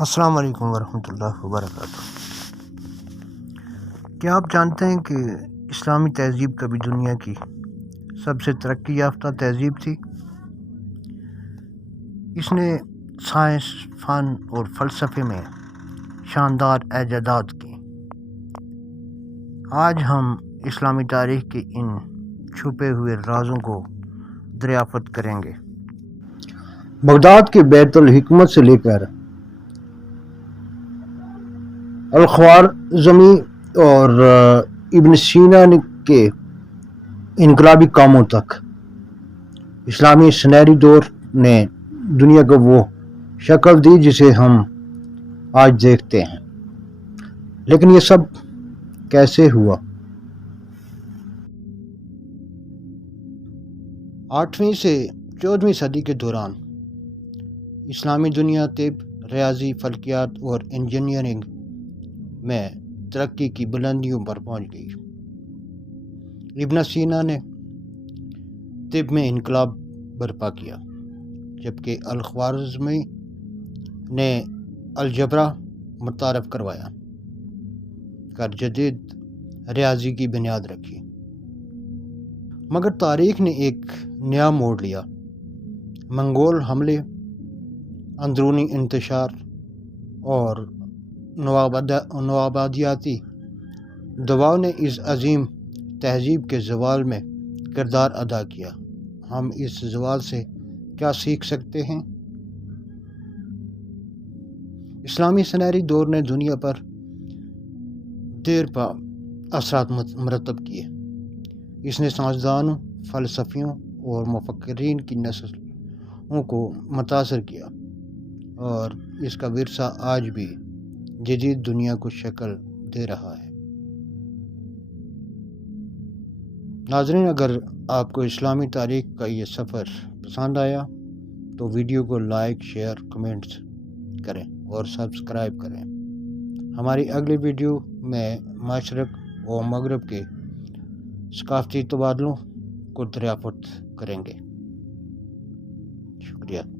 السلام علیکم ورحمۃ اللہ وبرکاتہ۔ کیا آپ جانتے ہیں کہ اسلامی تہذیب کبھی دنیا کی سب سے ترقی یافتہ تہذیب تھی؟ اس نے سائنس، فن اور فلسفے میں شاندار ایجادات کی۔ آج ہم اسلامی تاریخ کے ان چھپے ہوئے رازوں کو دریافت کریں گے۔ بغداد کے بیت الحکمت سے لے کر الخوارزمی اور ابن سینا کے انقلابی کاموں تک، اسلامی سنہری دور نے دنیا کو وہ شکل دی جسے ہم آج دیکھتے ہیں۔ لیکن یہ سب کیسے ہوا؟ 8ویں سے 14ویں صدی کے دوران اسلامی دنیا طب، ریاضی، فلکیات اور انجینئرنگ میں ترقی کی بلندیوں پر پہنچ گئی۔ ابن سینا نے طب میں انقلاب برپا کیا، جبکہ الخوارزمی نے الجبرا متعارف کروایا کر جدید ریاضی کی بنیاد رکھی۔ مگر تاریخ نے ایک نیا موڑ لیا۔ منگول حملے، اندرونی انتشار اور نوآبادیاتی دباؤ نے اس عظیم تہذیب کے زوال میں کردار ادا کیا۔ ہم اس زوال سے کیا سیکھ سکتے ہیں؟ اسلامی سنہری دور نے دنیا پر دیر پا اثرات مرتب کیے۔ اس نے سائنسدانوں، فلسفیوں اور مفکرین کی نسلوں کو متاثر کیا، اور اس کا ورثہ آج بھی جدید دنیا کو شکل دے رہا ہے۔ ناظرین، اگر آپ کو اسلامی تاریخ کا یہ سفر پسند آیا تو ویڈیو کو لائک، شیئر، کمنٹس کریں اور سبسکرائب کریں۔ ہماری اگلی ویڈیو میں مشرق و مغرب کے ثقافتی تبادلوں کو دریافت کریں گے۔ شکریہ۔